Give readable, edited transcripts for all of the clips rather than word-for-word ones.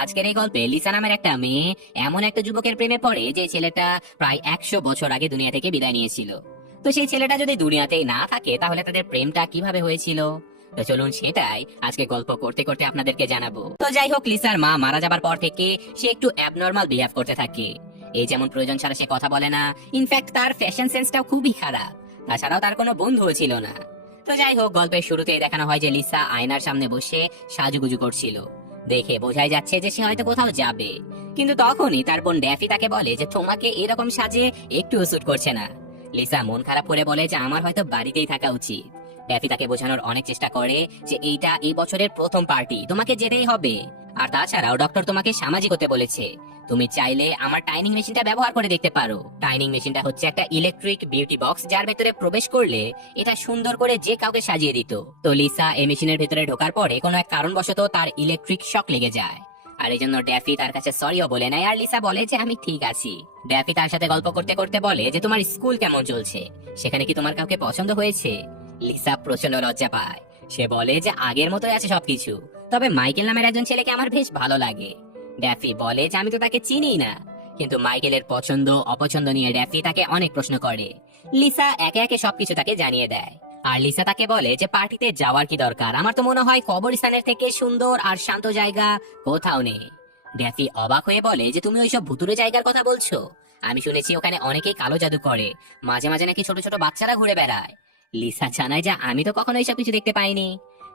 আজকের এই গল্পে লিসা নামের একটা মেয়ে এমন একটা যুবকের প্রেমে পড়ে যে ছেলেটা প্রায় 100 বছর আগে দুনিয়া থেকে বিদায় নিয়েছিল। তো সেই ছেলেটা যদি দুনিয়াতেই না থাকে তাহলে তাদের প্রেমটা কিভাবে হয়েছিল? তো চলুন সেটাই আজকে গল্প করতে করতে আপনাদেরকে জানাবো। তো যাই হোক, লিসার মা মারা যাবার পর থেকে সে একটু অ্যাবনর্মাল বিহেভ করতে থাকে। এই যেমন প্রয়োজন ছাড়া সে কথা বলে না, ইনফ্যাক্ট তার ফ্যাশন সেন্সটাও খুবই খারাপ। তাছাড়াও তার কোনো বন্ধুও ছিল না। তো যাই হোক, গল্পের শুরুতেই দেখানো হয় যে লিসা আয়নার সামনে বসে সাজুগুজু করছিল। দেখে বোঝাই যাচ্ছে যে সে হয়তো কোথাও যাবে। কিন্তু তখনই তার বোন ড্যাফি তাকে বলে যে তোমাকে এরকম সাজে একটু স্যুট করছে না। লিসা মন খারাপ করে বলে যে আমার হয়তো বাড়িতেই থাকা উচিত। ড্যাফি তাকে বোঝানোর অনেক চেষ্টা করে যে এইটা এই বছরের প্রথম পার্টি, তোমাকে যেতেই হবে। আর তাছাড়াও ডক্টর তোমাকে সামাজিক হতে বলেছে। তুমি চাইলে আমার টাইনিং মেশিনটা ব্যবহার করে দেখতে পারো। টাইনিং মেশিনটা হচ্ছে একটা ইলেকট্রিক বিউটি বক্স, যার ভেতরে প্রবেশ করলে এটা সুন্দর করে যে কাউকে সাজিয়ে দিত। তো লিসা এই মেশিনের ভেতরে ঢোকার পরে কোনো এক কারণবশত তার ইলেকট্রিক শক লেগে যায়। আর এই জন্য ড্যাফি তার কাছে সরিও বলে নেয়, আর লিসা বলে যে আমি ঠিক আছি। ড্যাফি তার সাথে গল্প করতে করতে বলে যে তোমার স্কুল কেমন চলছে, সেখানে কি তোমার কাউকে পছন্দ হয়েছে? লিসা প্রচন্ড লজ্জা পায়। সে বলে যে আগের মতোই আছে সবকিছু, তবে মাইকেল নামের একজন ছেলেকে আমার বেশ ভালো লাগে। ড্যাফি বলে যে আমি তো তাকে চিনি না। কিন্তু মাইকেলের পছন্দ অপছন্দ নিয়ে ড্যাফি তাকে অনেক প্রশ্ন করে। লিসা একে একে সবকিছু তাকে জানিয়ে দেয়। আর লিসা তাকে বলে যে পার্টিতে যাওয়ার কি দরকার, আমার তো মনে হয় কবরস্থানের থেকে সুন্দর আর শান্ত জায়গা কোথাও নেই। ড্যাফি অবাক হয়ে বলে যে তুমি ওইসব ভুতুরে জায়গার কথা বলছো? আমি শুনেছি ওখানে অনেকেই কালো জাদু করে, মাঝে মাঝে নাকি ছোট ছোট বাচ্চারা ঘুরে বেড়ায়। লিসা জানায় যে আমি তো কখনো এইসব কিছু দেখতে পাইনি।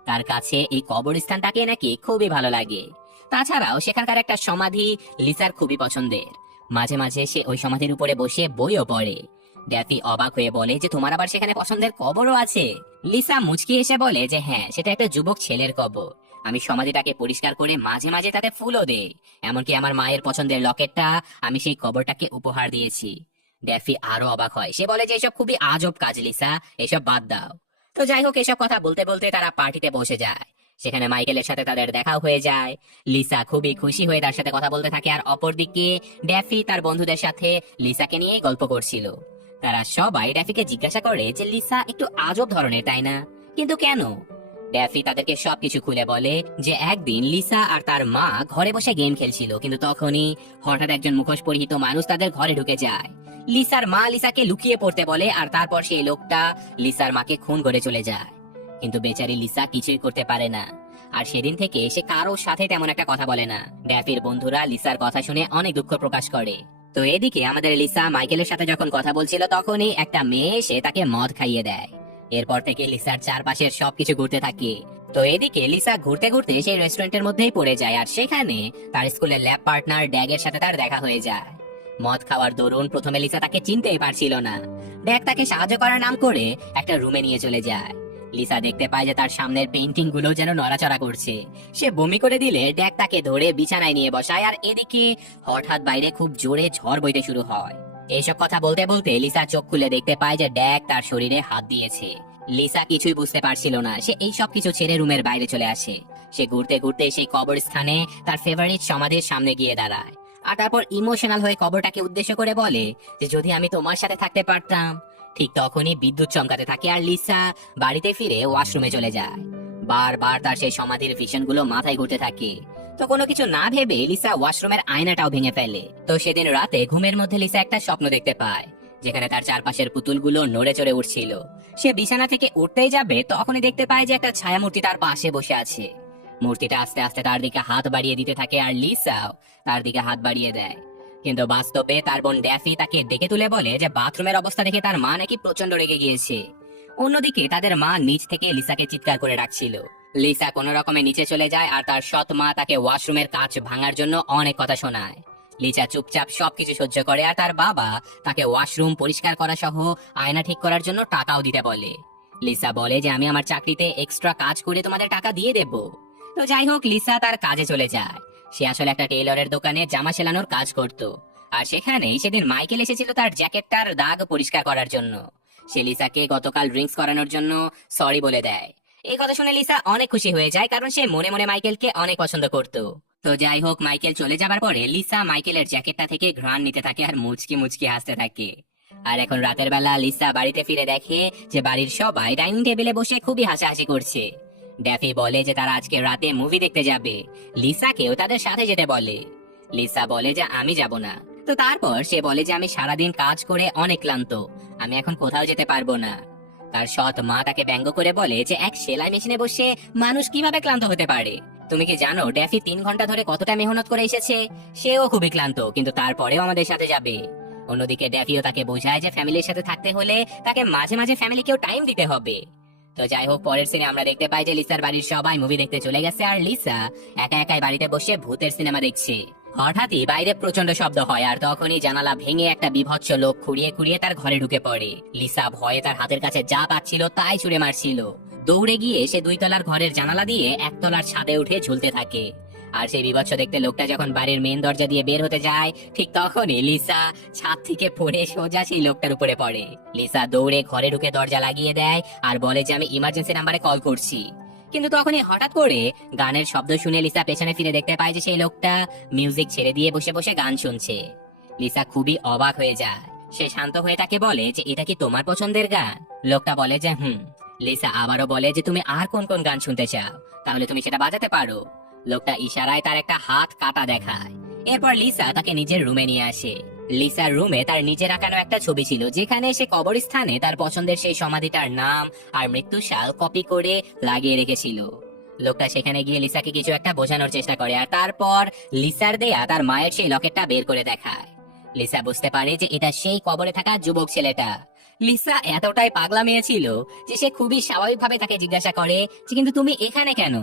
তার কাছে এই কবরস্থানটাকে নাকি খুবই ভালো লাগে। তাছাড়াও সেখানকার একটা সমাধি লিসার খুবই পছন্দের। মাঝে মাঝে সে ওই সমাধির উপরে বসে বইও পড়ে। ড্যাফি অবাক হয়ে বলে যে তোমার আবার সেখানে পছন্দের কবরও আছে? লিসা মুচকি এসে বলে যে হ্যাঁ, সেটা একটা যুবক ছেলের কবর। আমি সমাধিটাকে পরিষ্কার করে মাঝে মাঝে তাতে ফুলও দেই। এমনকি আমার মায়ের পছন্দের লকেটটা আমি সেই কবরটাকে উপহার দিয়েছি। ড্যাফি আরো অবাক হয়। সে বলে যে এসব খুবই আজব কাজ লিসা, এসব বাদ দাও। তো যাই হোক, এসব কথা বলতে বলতে তারা পার্টিতে বসে যায়। সেখানে মাইকেলের সাথে তাদের দেখাও হয়ে যায়। লিসা খুবই খুশি হয়ে তার সাথে কথা বলতে থাকে, আর অপরদিকে ড্যাফি তার বন্ধুদের সাথে লিসাকে নিয়ে গল্প করছিল। তারা সবাই ড্যাফিকে জিজ্ঞাসা করে যে লিসা একটু আজব ধরনের, তাই না? কিন্তু কেন? ড্যাফি তাদেরকে সবকিছু খুলে বলে যে একদিন লিসা আর তার মা ঘরে বসে গেম খেলছিল, কিন্তু তখনই হঠাৎ একজন মুখোশ পরিহিত মানুষ তাদের ঘরে ঢুকে যায়। লিসার মা লিসাকে লুকিয়ে পড়তে বলে, আর তারপর সেই লোকটা লিসার মাকে খুন করে চলে যায়। কিন্তু বেচারি লিসা কিছুই করতে পারে না। আর সেদিন থেকে সে কারোর সাথে তেমন একটা কথা বলে না। ড্যাফির বন্ধুরা লিসার কথা শুনে অনেক দুঃখ প্রকাশ করে। তো এদিকে আমাদের লিসা মাইকেলের সাথে যখন কথা বলছিল তখনই একটা মেয়ে এসে তাকে মদ খাইয়ে দেয়। এরপর থেকে লিসার চারপাশের সবকিছু ঘুরতে থাকে। তো এদিকে লিসা ঘুরতে ঘুরতে সেই রেস্টুরেন্টের মধ্যেই পড়ে যায়, আর সেখানে তার স্কুলের ল্যাব পার্টনার ড্যাগের সাথে তার দেখা হয়ে যায়। মদ খাওয়ার দরুন প্রথমে লিসা তাকে চিনতেই পারছিল না। ড্যাগ তাকে সাহায্য করার নাম করে একটা রুমে নিয়ে চলে যায়। লিসা দেখতে পায় যে তার সামনের পেইন্টিং গুলো যেন নড়াচড়া করছে। সে বমি করে দিলে ড্যাগ তাকে ধরে বিছানায় নিয়ে বসায়, আর এদিকে হঠাৎ বাইরে খুব জোরে ঝড় বইতে শুরু হয়। এইসব কথা বলতে বলতে লিসা চোখ খুলে দেখতে পায় যে ড্যাগ তার শরীরে হাত দিয়েছে। লিসা কিছুই বুঝতে পারছিল না। সে এই সব কিছু ছেড়ে রুমের বাইরে চলে আসে। সে ঘুরতে ঘুরতে সেই কবরস্থানে তার ফেভারিট সমাধির সামনে গিয়ে দাঁড়ায়, আর তারপর ইমোশনাল হয়ে কবরটাকে উদ্দেশ্য করে বলে যে যদি আমি তোমার সাথে থাকতে পারতাম। ঠিক তখনই বিদ্যুৎ চমকাতে থাকে, আর লিসা বাড়িতে ফিরে ওয়াশরুমে চলে যায়। বারবার তার সেই সমাধির ভিশন গুলো মাথায় ঘুরতে থাকে। তো কোনো কিছু না ভেবে লিসা ওয়াশরুমের আয়নাটাও ভেঙে ফেলে। তো সেদিন রাতে ঘুমের মধ্যে লিসা একটা স্বপ্ন দেখতে পায়, যেখানে তার চারপাশের পুতুলগুলো নড়ে চড়ে উঠছিল। সে বিছানা থেকে উঠতেই যাবে তখনই দেখতে পায় যে একটা ছায়ামূর্তি তার পাশে বসে আছে। মূর্তিটা আস্তে আস্তে তার দিকে হাত বাড়িয়ে দিতে থাকে, আর লিসাও তার দিকে হাত বাড়িয়ে দেয়। কিন্তু বাস্তবে তার বোন ড্যাফি তাকে ডেকে তুলে বলে যে বাথরুমের অবস্থা দেখে তার মা নাকি প্রচন্ড রেগে গিয়েছে। অন্যদিকে তাদের মা নিচ থেকে লিসাকে চিৎকার করে ডাকছিল। লিসা কোনো রকমে নিচে চলে যায়, আর তার সৎ মা তাকে ওয়াশরুমের কাঁচ ভাঙার জন্য অনেক কথা শোনায়। লিসা চুপচাপ সবকিছু সহ্য করে, আর তার বাবা তাকে ওয়াশরুম পরিষ্কার করা সহ আয়না ঠিক করার জন্য টাকাও দিতে বলে। লিসা বলে যে আমি আমার চাকরিতে এক্সট্রা কাজ করে তোমাদের টাকা দিয়ে দেব। তো যাই হোক, লিসা তার কাজে চলে যায়। সে আসলে একটা টেইলরের দোকানে জামা সেলানোর কাজ করত, আর সেখানেই সেদিন মাইকেল এসেছিল তার জ্যাকেটটার দাগ পরিষ্কার করার জন্য। সে লিসাকে গতকাল ড্রিঙ্কস করানোর জন্য সরি বলে দেয়। এই কথা শুনে লিসা অনেক খুশি হয়ে যায়, কারণ সে মনে মনে মাইকেলকে অনেক পছন্দ করত। তো যাই হোক, মাইকেল চলে যাবার পরে লিসা মাইকেলের জ্যাকেটটা থেকে ঘ্রাণ নিতে থাকে আর মুচকি মুচকি হাসতে থাকে। আর এখন রাতের বেলা লিসা বাড়িতে ফিরে দেখে যে বাড়ির সবাই ডাইনিং টেবিলে বসে খুবই হাসাহাসি করছে। ড্যাফি বলে যে তারা আজকে রাতে মুভি দেখতে যাবে। লিসাকেও তাদের সাথে যেতে বলে। লিসা বলে যে আমি যাব না। তো তারপর সে বলে যে আমি সারাদিন কাজ করে অনেক ক্লান্ত, আমি এখন কোথাও যেতে পারবো না। তার সৎ মা তাকে ব্যঙ্গ করে বলে যে এক সেলাই মেশিনে বসে মানুষ কিভাবে ক্লান্ত হতে পারে। তুমি কি জানো ড্যাফি 3 ঘন্টা ধরে কতটা মেহনত করে এসেছে? সেও খুবই ক্লান্ত, কিন্তু তারপরেও আমাদের সাথে যাবে। অন্যদিকে ড্যাফিও তাকে বোঝায় যে ফ্যামিলির সাথে থাকতে হলে তাকে মাঝে মাঝে ফ্যামিলিকেও টাইম দিতে হবে। তো যাই হোক, পরের সিনে আমরা দেখতে পাই যে লিসার বাড়ির সবাই মুভি দেখতে চলে গেছে, আর লিসা একা একাই বাড়িতে বসে ভূতের সিনেমা দেখছে। হঠাৎই বাইরে প্রচন্ড শব্দ হয়, আর তখনই জানালা ভেঙে একটা বিভৎস লোক খুঁড়িয়ে খুঁড়িয়ে তার ঘরে ঢুকে পড়ে। লিসা ভয়ে তার হাতের কাছে যা পাচ্ছিল তাই ছুঁড়ে মারছিল। দৌড়ে গিয়ে সে 2 তলার ঘরের জানালা দিয়ে 1 তলার ছাদে উঠে ঝুলতে থাকে। আর সেই বিভৎস দেখতে লোকটা যখন বাড়ির মেন দরজা দিয়ে বের হতে যায়, ঠিক তখনই লিসা ছাদ থেকে পড়ে সোজা সেই লোকটার উপরে পড়ে। লিসা দৌড়ে ঘরে ঢুকে দরজা লাগিয়ে দেয় আর বলে যে আমি ইমার্জেন্সি নাম্বারে কল করছি। কিন্তু তখনই হঠাৎ করে গানের শব্দ শুনে লিসা পেছনে ফিরে দেখতে পায় যে সেই লোকটা মিউজিক ছেড়ে দিয়ে বসে বসে গান শুনছে। লিসা খুবই অবাক হয়ে যায়। সে শান্ত হয়ে তাকে বলে যে এটা কি তোমার পছন্দের গান? লোকটা বলে যে হুম। লিসা আবারও বলে যে তুমি আর কোন কোন গান শুনতে চাও, তাহলে তুমি সেটা বাজাতে পারো। লোকটা ইশারায় তার একটা হাত কাটা দেখায়। এরপর লিসা তাকে নিজের রুমে নিয়ে আসে। লিসার রুমে তার নিজের আঁকানো একটা ছবি ছিল, যেখানে সে কবরস্থানে তার পছন্দের সেই সমাধিটার নাম আর মৃত্যু সাল কপি করে লাগিয়ে রেখেছিল। লোকটা সেখানে গিয়ে লিসাকে কিছু একটা বোঝানোর চেষ্টা করে, আর তারপর লিসার দেয়া তার মায়ের সেই লকেটটা বের করে দেখায়। লিসা বুঝতে পারে যে এটা সেই কবরে থাকা যুবক ছেলেটা। লিসা এতটাই পাগলা মেয়ে ছিল যে সে খুবই স্বাভাবিকভাবে তাকে জিজ্ঞাসা করে যে কিন্তু তুমি এখানে কেন?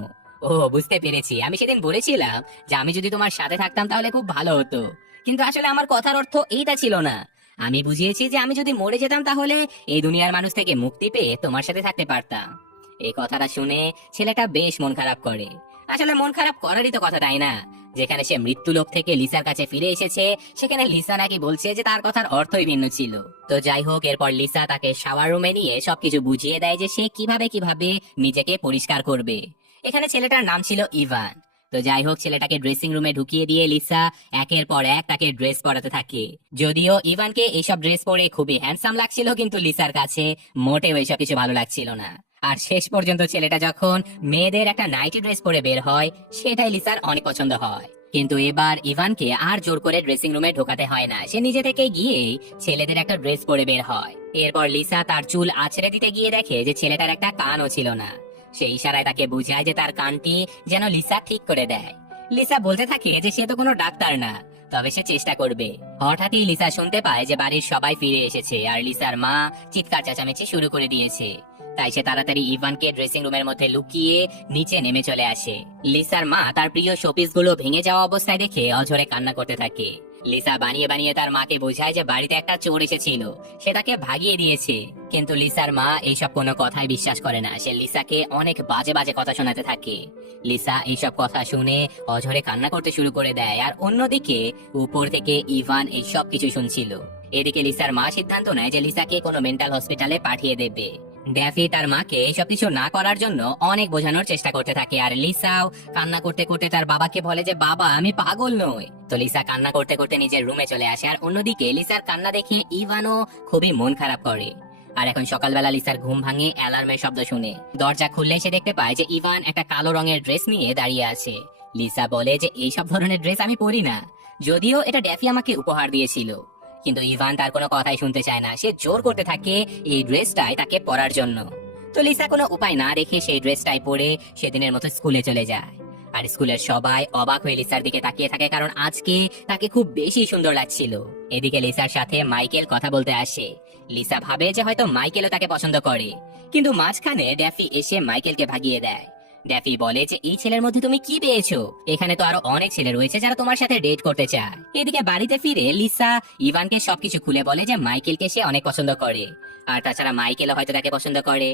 ও, বুঝতে পেরেছি, আমি সেদিন বলেছিলাম যে আমি যদি তোমার সাথে থাকতাম তাহলে খুব ভালো হতো, কিন্তু আসলে আমার কথার অর্থ এইটা ছিল না। আমি বুঝিয়েছি যে আমি যদি মরে যেতাম তাহলে এই দুনিয়ার মানুষ থেকে মুক্তি পেয়ে তোমার সাথে থাকতে পারতাম। এই কথাটা শুনে ছেলেটা বেশ মন খারাপ করে। আসলে মন খারাপ করারই তো কথা, তাই না? যেখানে সে মৃত্যু লোক থেকে লিসার কাছে ফিরে এসেছে, সেখানে লিসা নাকি বলছে যে তার কথার অর্থই ভিন্ন ছিল। তো যাই হোক, এরপর লিসা তাকে শাওয়ার রুমে নিয়ে সবকিছু বুঝিয়ে দেয় যে সে কিভাবে কিভাবে নিজেকে পরিষ্কার করবে। এখানে ছেলেটার নাম ছিল ইভান। তো যাই হোক, ছেলেটাকে ড্রেসিং রুমে ঢুকিয়ে দিয়ে লিসা একের পর এক তাকে ড্রেস পরাতে থাকে। যদিও ইভানকে এইসব ড্রেস পরে খুবই হ্যান্ডসাম লাগছিল, কিন্তু লিসার কাছে মোটেও এইসব কিছু ভালো লাগছিল না। আর শেষ পর্যন্ত ছেলেটা যখন মেয়েদের একটা নাইটি ড্রেস পরে বের হয়, সেটাই লিসার অনেক পছন্দ হয়। কিন্তু এবার ইভানকে আর জোর করে ড্রেসিং রুমে ঢোকাতে হয় না, সে নিজে থেকে গিয়েই ছেলেদের একটা ড্রেস পরে বের হয়। এরপর লিসা তার চুল আছড়ে দিতে গিয়ে দেখে যে ছেলেটার একটা কানও ছিল না। সেই ইশারায় তাকে বুঝায় যে তার কানটি যেন লিসা ঠিক করে দেয়। লিসা বলতে থাকে যে সে তো কোনো ডাক্তার না, তবে সে চেষ্টা করবে। হঠাৎই লিসা শুনতে পায় যে বাড়ির সবাই ফিরে এসেছে, আর লিসার মা চিৎকার চেঁচামেচি শুরু করে দিয়েছে। তাই সে তাড়াতাড়ি ইভানকে ড্রেসিং রুমের মধ্যে লুকিয়ে নিচে নেমে চলে আসে। লিসার মা তার প্রিয় শোপিস গুলো ভেঙে যাওয়া অবস্থায় দেখে অঝরে কান্না করতে থাকে। লিসা বানিয়ে বানিয়ে তার মাকে বোঝায় যে বাড়িতে একটা চোর এসেছিল, সে তাকে ভাগিয়ে দিয়েছে। কিন্তু লিসার মা এইসব কোনো কথাই বিশ্বাস করে না। সে লিসাকে অনেক বাজে বাজে কথা শোনাতে থাকে। লিসা এইসব কথা শুনে অঝরে কান্না করতে শুরু করে দেয়, আর অন্যদিকে উপর থেকে ইভান এইসব কিছু শুনছিল। এদিকে লিসার মা সিদ্ধান্ত নেয় যে লিসাকে কোনো মেন্টাল হসপিটালে পাঠিয়ে দেবে। ড্যাফি তার মাকে এসব কিছু না করার জন্য অনেক বোঝানোর চেষ্টা করতে থাকে, আর লিসাও কান্না করতে করতে তার বাবাকে বলে যে বাবা, আমি পাগল নই। তো লিসা কান্না করতে করতে নিজের রুমে চলে আসে, আর অন্যদিকে লিসার কান্না দেখে ইভানও খুবই মন খারাপ করে। আর এখন সকালবেলা লিসার ঘুম ভাঙে অ্যালার্মের শব্দ শুনে। দরজা খুললে সে দেখতে পায় যে ইভান একটা কালো রঙের ড্রেস নিয়ে দাঁড়িয়ে আছে। লিসা বলে যে এইসব ধরনের ড্রেস আমি পরি না, যদিও এটা ড্যাফি আমাকে উপহার দিয়েছিল। কিন্তু ইভান তার কোনো কথাই শুনতে চায় না। সে জোর করতে থাকে এই ড্রেসটাই তাকে পরার জন্য। তো লিসা কোনো উপায় না রেখে সেই ড্রেসটাই পরে সেদিনের মতো স্কুলে চলে যায়। আর স্কুলের সবাই অবাক হয়ে লিসার দিকে তাকিয়ে থাকে, কারণ আজকে তাকে খুব বেশি সুন্দর লাগছিল। এদিকে লিসার সাথে মাইকেল কথা বলতে আসে। লিসা ভাবে যে হয়তো মাইকেলও তাকে পছন্দ করে, কিন্তু মাঝখানে ড্যাফি এসে মাইকেলকে ভাগিয়ে দেয়। ড্যাফি বলে যে এই ছেলের মধ্যে তুমি কি পেয়েছো? এখানে তো আরো অনেক ছেলে রয়েছে যারা তোমার সাথে ডেট করতে চায়। এদিকে বাড়িতে ফিরে লিসা ইভানকে সবকিছু খুলে বলে যে মাইকেলকে সে অনেক পছন্দ করে, আর তাছাড়া মাইকেলও হয়তো তাকে পছন্দ করে।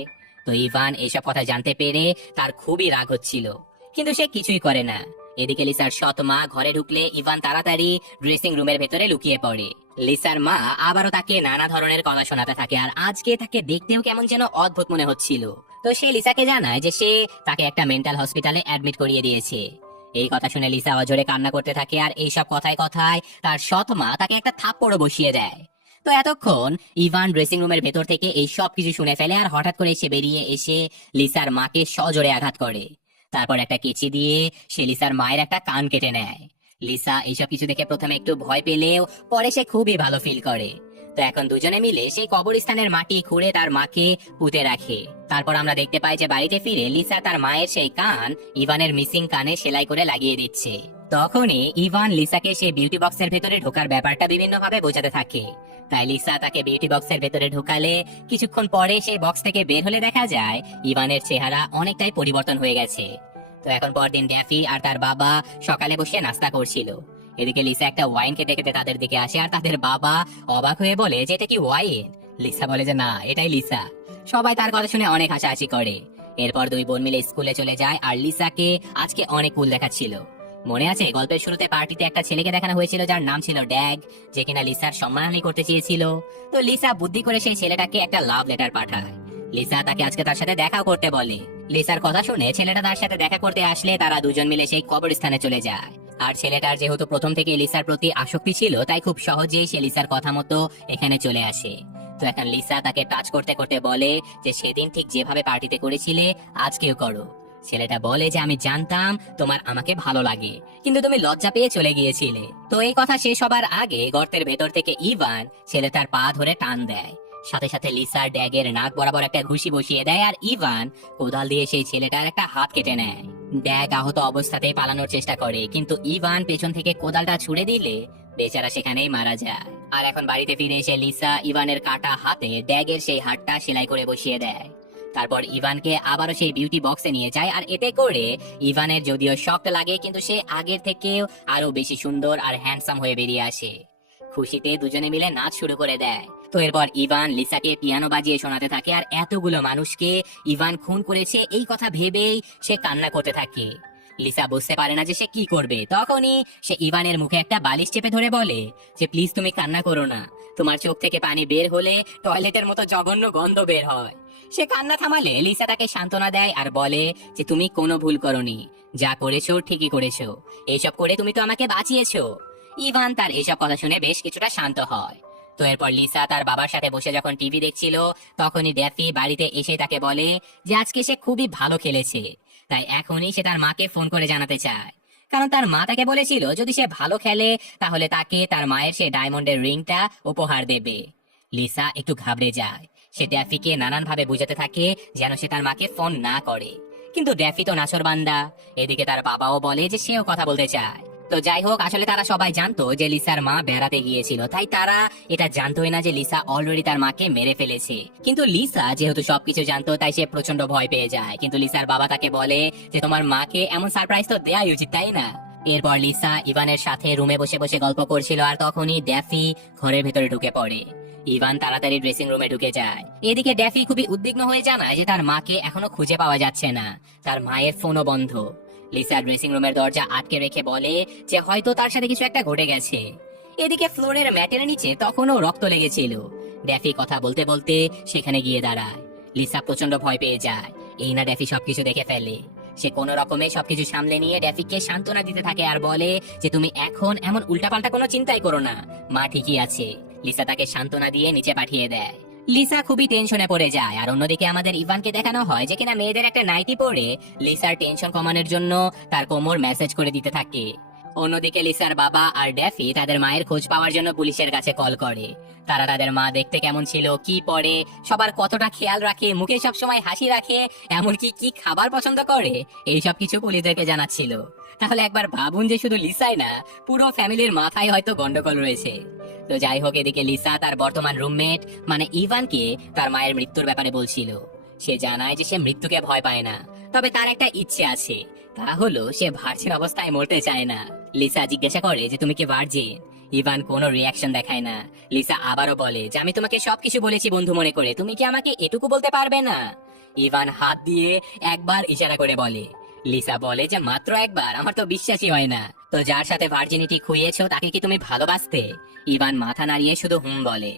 তো ইভান এইসব কথা জানতে পেরে তার খুবই রাগ হচ্ছিল, কিন্তু সে কিছুই করে না। এদিকে লিসার সৎ মা ঘরে ঢুকলে ইভান তাড়াতাড়ি ড্রেসিং রুমের ভেতরে লুকিয়ে পড়ে। লিসার মা আবারও তাকে নানা ধরনের কথা শোনাতে থাকে, আর আজকে তাকে দেখতেও কেমন যেন অদ্ভুত মনে হচ্ছিল। তো সে লিসাকে জানায় যে সে তাকে একটা মেন্টাল হসপিটালে অ্যাডমিট করিয়ে দিয়েছে। এই কথা শুনে লিসা অঝরে কান্না করতে থাকে, আর এইসব কথায় কথায় তার সৎ মা তাকে একটা থাপ্পড়ও বসিয়ে দেয়। তো এতক্ষণ ইভান ড্রেসিং রুমের ভেতর থেকে এই সব কিছু শুনে ফেলে আর হঠাৎ করে সে বেরিয়ে এসে লিসার মাকে সজোরে আঘাত করে। তারপর একটা কেচি দিয়ে সে লিসার মায়ের একটা কান কেটে নেয়। লিসা এইসব কিছু দেখে প্রথমে একটু ভয় পেলেও পরে সে খুবই ভালো ফিল করে। তো এখন দুজনে মিলে সেই কবরস্থানের মাটি খুঁড়ে তার মাকে পুঁতে রাখে। তারপর আমরা দেখতে পাই যে বাড়িতে ফিরে লিসা তার মায়ের সেই কান ইভানের মিসিং কানে সেলাই করে লাগিয়ে দিচ্ছে। তখনই ইভান লিসাকে সেই বিউটি বক্সের ভেতরে ঢোকার ব্যাপারটা বিভিন্ন ভাবে বোঝাতে থাকে। তাই লিসা তাকে বিউটি বক্সের ভেতরে ঢোকালে কিছুক্ষণ পরে সেই বক্স থেকে বের হলে দেখা যায় ইভানের চেহারা অনেকটাই পরিবর্তন হয়ে গেছে। তো এখন পরদিন ড্যাফি আর তার বাবা সকালে বসে নাস্তা করছিল। এদিকে লিসা একটা ওয়াইন খেতে খেতে তাদের দিকে আসে আর তাদের বাবা অবাক হয়ে বলে যে এটা কি ওয়াইন। লিসা বলে যে না, এটাই লিসা। সবাই তার কথা শুনে অনেক হাসাহাসি করে। এরপর দুই বোন মিলে স্কুলে চলে যায় আর লিসাকে আজকে অনেক কুল দেখাচ্ছিল। মনে আছে গল্পের শুরুতে পার্টিতে একটা ছেলেকে দেখানো হয়েছিল যার নাম ছিল ড্যাগ, যে কিনা লিসার সম্মানহানি করতে চেয়েছিল। তো লিসা বুদ্ধি করে সেই ছেলেটাকে একটা লাভ লেটার পাঠায়। লিসা তাকে আজকে তার সাথে দেখা করতে বলে। লিসার কথা শুনে ছেলেটা তার সাথে দেখা করতে আসলে তারা দুজন মিলে সেই কবরস্থানে চলে যায়। আর ছেলেটার যেহেতু প্রথম থেকে লিসার প্রতি আসক্তি ছিল তাই খুব সহজেই সে লিসার কথা মতো এখানে চলে আসে। তো এখন লিসা তাকে টাচ করতে করতে বলে যে সেদিন ঠিক যেভাবে পার্টিতে করেছিলে আজকেও করো। ছেলেটা বলে যে আমি জানতাম তোমার আমাকে ভালো লাগে, কিন্তু তুমি লজ্জা পেয়ে চলে গিয়েছিলে। তো এই কথা শেষ হবার আগে গর্তের ভেতর থেকে ইভান ছেলেটার পা ধরে টান দেয়। সাথে সাথে লিসা ড্যাগের নাক বরাবর একটা ঘুষি বসিয়ে দেয় আর ইভান কোদাল দিয়ে সেই ছেলেটার একটা হাত কেটে নেয়। ড্যাগ আহত অবস্থাতেই পালানোর চেষ্টা করে, কিন্তু ইভান পেছন থেকে কোদালটা ছুড়ে দিলে বেচারা সেখানেই মারা যায়। আর এখন বাড়িতে ফিরে এসে লিসা ইভানের কাটা হাতে ড্যাগের সেই হাতটা সেলাই করে বসিয়ে দেয়। তারপর ইভানকে আবারও সেই বিউটি বক্সে নিয়ে যায় আর এতে করে ইভানের যদিও শক্ত লাগে কিন্তু সে আগের থেকেও আরো বেশি সুন্দর আর হ্যান্ডসাম হয়ে বেরিয়ে আসে। খুশিতে দুজনে মিলে নাচ শুরু করে দেয়। তো এরপর ইভান লিসাকে পিয়ানো বাজিয়ে শোনাতে থাকে আর এতগুলো মানুষকে ইভান খুন করেছে এই কথা ভেবেই সে কান্না করতে থাকে। লিসা বুঝতে পারে না যে সে কি করবে। তখনই সে ইভানের মুখে একটা বালিশ চেপে ধরে বলে যে প্লিজ তুমি কান্না করো না, তোমার চোখ থেকে পানি বের হলে টয়লেটের মতো জঘন্য গন্ধ বের হয়। সে কান্না থামালে লিসা তাকে সান্ত্বনা দেয় আর বলে যে তুমি কোনো ভুল করনি, যা করেছো ঠিকই করেছো, এইসব করে তুমি তো আমাকে বাঁচিয়েছো। ইভান তার এসব কথা শুনে বেশ কিছুটা শান্ত হয়। তো এরপর লিসা তার বাবার সাথে বসে যখন টিভি দেখছিল তখনই ড্যাফি বাড়িতে এসে তাকে বলে যে আজকে সে খুবই ভালো খেলেছে, তাই এখনই সে তার মাকে ফোন করে জানাতে চায়। কারণ তার মা তাকে বলেছিল যদি সে ভালো খেলে তাহলে তাকে তার মায়ের সে ডায়মন্ডের রিংটা উপহার দেবে। লিসা একটু ঘাবড়ে যায়। সে ড্যাফিকে নানান ভাবে বুঝাতে থাকে যেন সে তার মাকে ফোন না করে, কিন্তু ড্যাফি তো নাছোড়বান্দা। এদিকে তার বাবাও বলে যে সেও কথা বলতে চায়। তো যাই হোক, আসলে তারা সবাই জানতো যে লিসার মা বেড়াতে গিয়েছিল, তাই তারা এটা জানতোই না যে লিসা অলরেডি তার মাকে মেরে ফেলেছে। কিন্তু লিসা যেহেতু সবকিছু জানতো তাই সে প্রচন্ড ভয় পেয়ে যায়। কিন্তু লিসার বাবা তাকে বলে যে তোমার মাকে এমন সারপ্রাইজ তো দেয়াই উচিত, তাই না? এরপর লিসা ইভানের সাথে রুমে বসে বসে গল্প করছিল আর তখনই ড্যাফি ঘরের ভেতরে ঢুকে পড়ে। ইভান তাড়াতাড়ি ড্রেসিং রুমে ঢুকে যায়। এদিকে ড্যাফি খুবই উদ্বিগ্ন হয়ে জানায় যে তার মাকে এখনো খুঁজে পাওয়া যাচ্ছে না, তার মায়ের ফোনও বন্ধ। লিসা ড্রেসিং রুমের দরজা আটকে রেখে বলে যে হয়তো তার সাথে কিছু একটা ঘটে গেছে। এদিকে ফ্লোরের ম্যাটের নিচে তখনও রক্ত লেগেছিল। ড্যাফি কথা বলতে বলতে সেখানে গিয়ে দাঁড়ায়। লিসা প্রচন্ড ভয় পেয়ে যায়। এই না ড্যাফি সবকিছু দেখে ফেলে। সে কোনো রকমে সবকিছু সামলে নিয়ে ড্যাফিকে সান্ত্বনা দিতে থাকে আর বলে যে তুমি এখন এমন উল্টাপাল্টা কোনো চিন্তাই করো না, মা ঠিকই আছে। লিসা তাকে সান্ত্বনা দিয়ে নিচে পাঠিয়ে দেয়। লিসা খুবই টেনশনে পড়ে যায়। আর অন্যদিকে আমাদের ইভানকে দেখানো হয় যে কিনা মেয়েদের একটা নাইটি পরে লিসার টেনশন কমানোর জন্য তার কোমর ম্যাসেজ করে দিতে থাকে। অন্যদিকে লিসার বাবা আর ড্যাফি তাদের মায়ের খোঁজ পাওয়ার জন্য পুলিশের কাছে কল করে। তারা তাদের মা দেখতে কেমন ছিল, কি পরে, সবার কতটা খেয়াল রাখে, মুখে সবসময় হাসি রাখে, এমনকি কি খাবার পছন্দ করে, এইসব কিছু পুলিশদেরকে জানাচ্ছিল। তাহলে একবার ভাবুন যে শুধু লিসাই না, পুরো ফ্যামিলির মাথায় হয়তো গন্ডগোল রয়েছে। তো যাই হোক, এদিকে লিসা তার বর্তমান রুমমেট মানে ইভানকে তার মায়ের মৃত্যুর ব্যাপারে বলছিল। সে জানায় যে সে মৃত্যুকে ভয় পায় না, তবে তার একটা ইচ্ছে আছে, তা হলো সে ভার্জিন অবস্থায় মরতে চায় না। লিসা জিজ্ঞাসা করে যে তুমি কি ভার্জিন? ইভান কোনো রিয়াকশন দেখায় না। লিসা আবারও বলে যে আমি তোমাকে সবকিছু বলেছি বন্ধু মনে করে, তুমি কি আমাকে এটুকু বলতে পারবে না? ইভান হাত দিয়ে একবার ইশারা করে বলে। লিসা বলে যে মাত্র একবার? আমার তো বিশ্বাসই হয় না। তো যার সাথে ভার্জিনিটি খুইয়েছো তাকে কি তুমি ভালোবাসতে? ইভান মাথা নাড়িয়ে শুধু হুম বলে।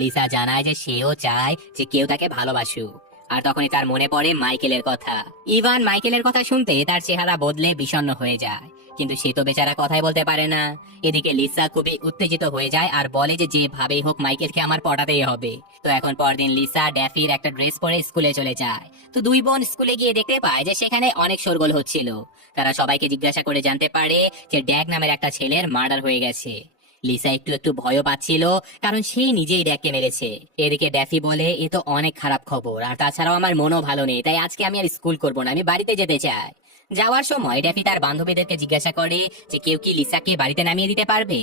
লিসা জানায় যে সেও চায় যে কেউ তাকে ভালোবাসুক। আর তখনই তার মনে পড়ে মাইকেলের কথা। ইভান মাইকেলের কথা শুনতে তার চেহারা বদলে বিষণ্ণ হয়ে যায়। কিন্তু সে তো বেচারা কথাই বলতে পারে না। এদিকে লিসা খুবই উত্তেজিত হয়ে যায় আর বলে যে যেভাবেই হোক মাইকেলকে আমার পটাতেই হবে। তো এখন পরদিন লিসা ড্যাফির একটা ড্রেস পরে স্কুলে চলে যায়। তো দুই বোন স্কুলে গিয়ে দেখতে পায় যে সেখানে অনেক শোরগোল হচ্ছিল। তারা সবাইকে জিজ্ঞাসা করে জানতে পারে যে ড্যাগ নামের একটা ছেলের মার্ডার হয়ে গেছে। লিসা একটু একটু ভয়ও পাচ্ছিল, কারণ সে নিজেই ড্যাগকে মেরেছে। এদিকে ড্যাফি বলে এ তো অনেক খারাপ খবর, আর তাছাড়াও আমার মনও ভালো নেই, তাই আজকে আমি আর স্কুল করবো না, আমি বাড়িতে যেতে চাই। যাওয়ার সময় ড্যাফি তার বান্ধবীদেরকে জিজ্ঞাসা করে যে কেউ কি লিসাকে বাড়িতে নামিয়ে দিতে পারবে।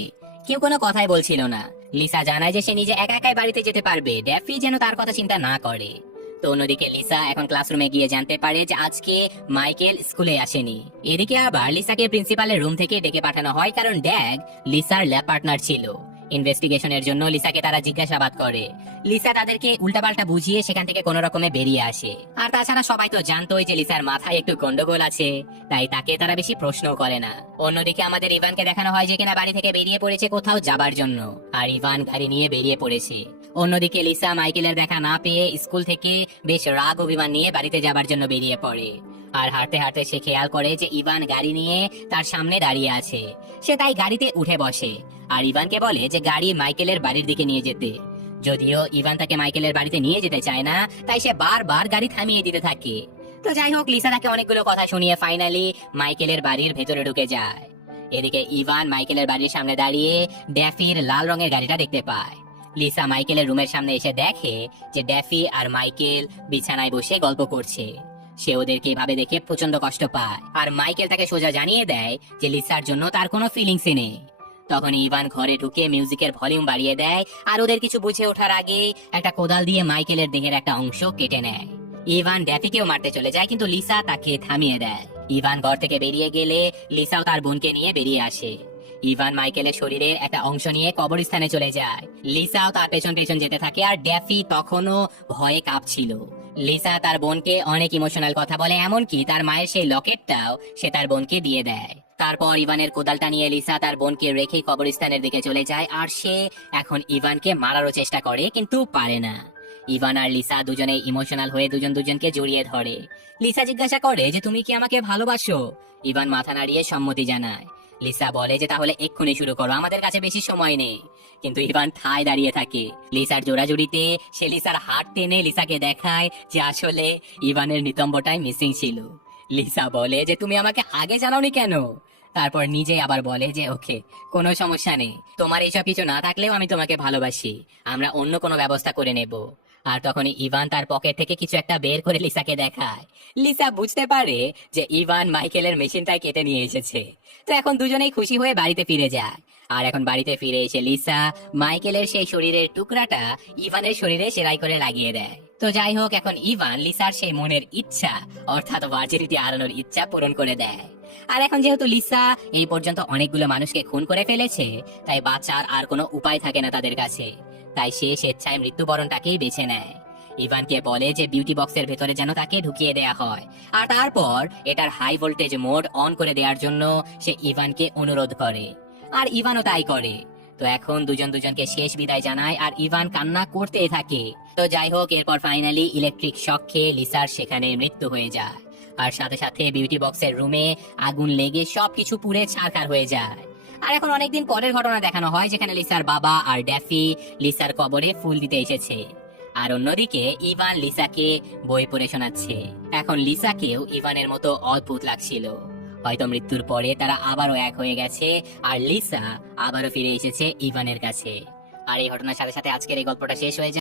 কেউ কোনো কথাই বলছিল না। লিসা জানায় যে সে নিজে একা একাই বাড়িতে যেতে পারবে, ড্যাফি যেন তার কথা চিন্তা না করে। তো অন্যদিকে লিসা এখন ক্লাসরুমে গিয়ে জানতে পারে যে আজকে মাইকেল স্কুলে আসেনি। এদিকে আবার লিসাকে প্রিন্সিপালের রুম থেকে ডেকে পাঠানো হয়, কারণ ড্যাগ লিসার ল্যাব পার্টনার ছিল। ইনভেস্টিগেশনের জন্য লিসাকে তারা জিজ্ঞাসাবাদ করে। লিসা তাদেরকে উল্টাপাল্টা বুঝিয়ে সেখান থেকে কোনো রকমে বেরিয়ে আসে। আর তাছাড়া সবাই তো জানতোই যে লিসার মাথায় একটু গন্ডগোল আছে, তাই তাকে তারা বেশি প্রশ্নও করে না। অন্যদিকে আমাদের ইভানকে দেখানো হয় যে কিনা বাড়ি থেকে বেরিয়ে পড়েছে কোথাও যাবার জন্য, আর ইভান গাড়ি নিয়ে বেরিয়ে পড়েছে। অন্যদিকে লিসা মাইকেলের দেখা না পেয়ে স্কুল থেকে বেশ রাগ অভিমান নিয়ে বাড়িতে যাবার জন্য বেরিয়ে পড়ে। আর হাঁটতে হাঁটতে সে খেয়াল করে যে ইভান গাড়ি নিয়ে তার সামনে দাঁড়িয়ে আছে। সে তাই গাড়িতে উঠে বসে আর ইভানকে বলে যে গাড়ি মাইকেলের বাড়ির দিকে নিয়ে যেতে। যদিও ইভান তাকে মাইকেলের বাড়িতে নিয়ে যেতে চায় না, তাই সে বারবার গাড়ি থামিয়ে দিতে থাকে। তো যাই হোক, লিসা তাকে অনেকগুলো কথা শুনিয়ে ফাইনালি মাইকেলের বাড়ির ভেতরে ঢুকে যায়। এদিকে ইভান মাইকেলের বাড়ির সামনে দাঁড়িয়ে ড্যাফির লাল রঙের গাড়িটা দেখতে পায়। লিসা মাইকেলের রুমের সামনে এসে দেখে যে ড্যাফি আর মাইকেল বিছানায় বসে গল্প করছে। সে ওদেরকে এভাবে দেখে প্রচন্ড কষ্ট পায়, আর মাইকেল তাকে সোজা জানিয়ে দেয় যে লিসার জন্য তার কোনো ফিলিংসই নেই। তখন ইভান ঘরে ঢুকে মিউজিকের ভলিউম বাড়িয়ে দেয়, আর ওদের কিছু বুঝে ওঠার আগে একটা কোদাল দিয়ে মাইকেলের দেহের একটা অংশ কেটে নেয়। ইভান ড্যাফিকেও মারতে চলে যায়, কিন্তু লিসা তাকে থামিয়ে দেয়। ইভান ঘর থেকে বেরিয়ে গেলে লিসাও তার বোনকে নিয়ে বেরিয়ে আসে। ইভান মাইকেলের শরীরের একটা অংশ নিয়ে কবরস্থানে চলে যায়। লিসাও তার পেছন পেছন যেতে থাকে, আর ড্যাফি তখনও ভয়ে কাঁপছিল। লিসা তার বোনকে অনেক ইমোশনাল কথা বলে, এমনকি তার মায়ের সেই লকেটটাও সে তার বোনকে দিয়ে দেয়। তারপর ইভানের কোদালটা নিয়ে লিসা তার বোনকে রেখে কবরস্থানের দিকে চলে যায়, আর সে এখন ইভানকে মারারও চেষ্টা করে, কিন্তু পারে না। ইভান আর লিসা দুজনে ইমোশনাল হয়ে দুজন দুজনকে জড়িয়ে ধরে। লিসা জিজ্ঞাসা করে যে তুমি কি আমাকে ভালোবাসো? ইভান মাথা নাড়িয়ে সম্মতি জানায়। লিসা বলে যে তাহলে এক্ষুনি শুরু করো, আমাদের কাছে বেশি সময় নেই। কিন্তু ইভান ঠায় দাঁড়িয়ে থাকে। লিসার জোড়াজুড়িতে সে লিসার হাত টেনে লিসাকে দেখায় যে আসলে ইভানের নিতম্বটাই মিসিং ছিল। লিসা বলে যে তুমি আমাকে আগে জানাওনি কেন? তারপর নিজে আবার বলে যে ওকে, কোনো সমস্যা নেই, তোমার এইসব কিছু না থাকলেও আমি তোমাকে ভালোবাসি, আমরা অন্য কোনো ব্যবস্থা করে নেব। আর তখনই ইভান তার পকেট থেকে কিছু একটা বের করে লিসাকে দেখায়। লিসা বুঝতে পারে যে ইভান মাইকেলের মেশিনটাই কেটে নিয়ে এসেছে। তো এখন দুজনেই খুশি হয়ে বাড়িতে ফিরে যায়। আর এখন বাড়িতে ফিরে এসে লিসা মাইকেলের সেই শরীরের টুকরাটা ইভানের শরীরে সেলাই করে লাগিয়ে দেয়। তো যাই হোক, এখন ইভান লিসার সেই মনের ইচ্ছা অর্থাৎ ভার্জিনিটি হারানোর ইচ্ছা পূরণ করে দেয়। আর এখন যেহেতু লিসা এই পর্যন্ত অনেকগুলো মানুষকে খুন করে ফেলেছে, তাই বাঁচার আর কোনো উপায় থাকে না তাদের কাছে। তাই সে স্বেচ্ছায় মৃত্যুবরণটাকেই বেছে নেয়। ইভানকে বলে যে বিউটি বক্সের ভেতরে যেন তাকে ঢুকিয়ে দেয়া হয়, আর তারপর এটার হাই ভোল্টেজ মোড অন করে দেওয়ার জন্য সে ইভানকে অনুরোধ করে। আর ইভানও তাই করে। তো এখন দুজন দুজনকে শেষ বিদায় জানায়, আর ইভান কান্না করতে থাকে। তো যাই হোক, এরপর ফাইনালি ইলেকট্রিক শক খেয়ে লিসার সেখানে মৃত্যু হয়ে যায়। আর সাথে সাথে বিউটি বক্সের রুমে আগুন লেগে সবকিছু পুড়ে ছারখার হয়ে যায়। আর এখন অনেকদিন পরের ঘটনা দেখানো হয়, যেখানে লিসার বাবা আর ড্যাফি লিসার কবরে ফুল দিতে এসেছে। আর অন্যদিকে ইভান লিসাকে বই পড়ে শোনাচ্ছে। এখন লিসাকেও ইভানের মতো অদ্ভুত লাগছিল, হয়তো মৃত্যুর পরে তারা আবারও এক হয়ে গেছে, আর লিসা আবারও ফিরে এসেছে ইভানের কাছে। আর এই ঘটনার সাথে সাথে আজকের এই গল্পটা শেষ হয়ে যায়।